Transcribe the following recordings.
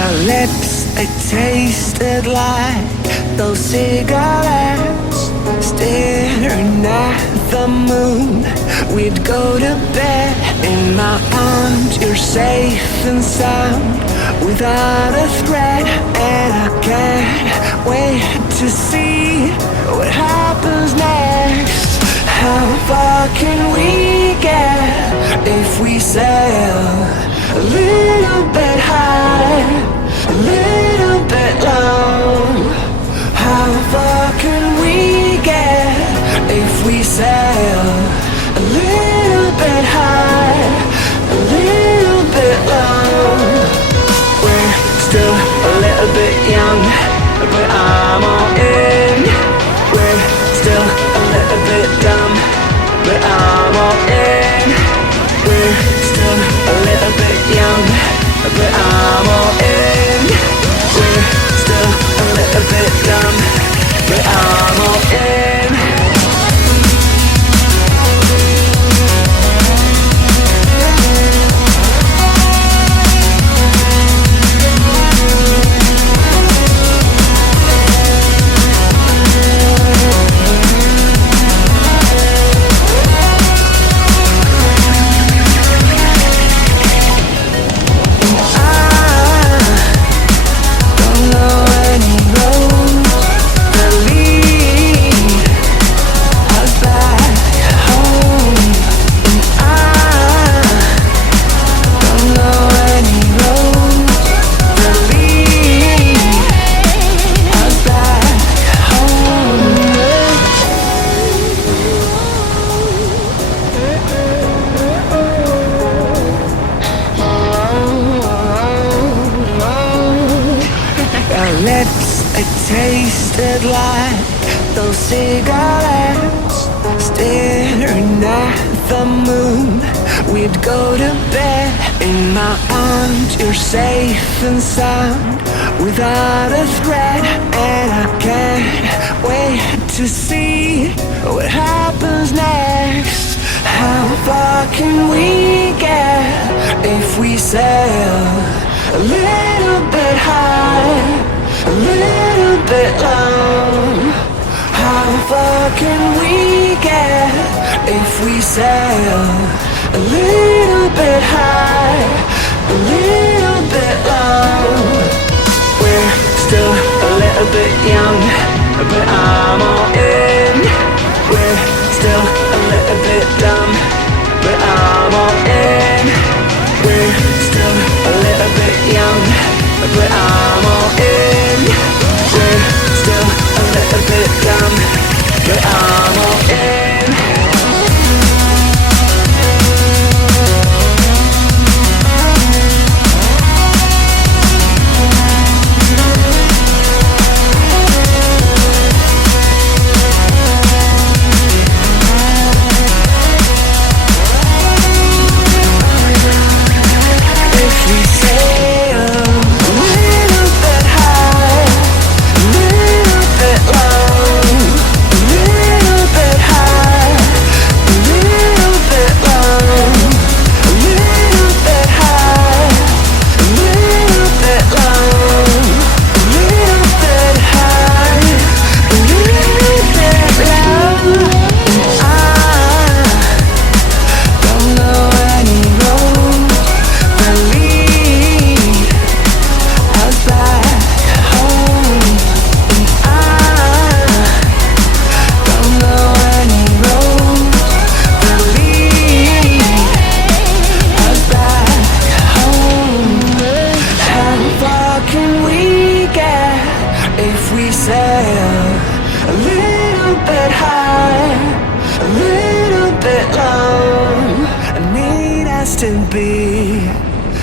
Our lips, they tasted like those cigarettes. Staring at the moon, we'd go to bed. In my arms, you're safe and sound, without a threat. And I can't wait to see what happens next. How far can we get if we sail a little bit high, a little bit low? How far can we get if we sail a little bit high, a little bit low? We're still a little bit young, but I'm all in. We're still a little bit dumb, but I'm all in. We're still a little bit young, but I'm all in. We're still a little bit dumb, but I'm all in. Tasted like those cigarettes. Staring at the moon, we'd go to bed. In my arms, you're safe and sound, without a threat. And I can't wait to see what happens next. How far can we get if we sail a little bit high, a little bit low? How far can we get if we sail a little bit high, a little bit low? We're still a little bit young, but I'm all in. We're still a little bit dumb, but I'm all in. We're still a little bit young, but I'm all in. We're still a little bit dumb, but I'm all in.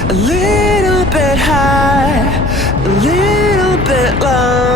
A little bit high, a little bit low.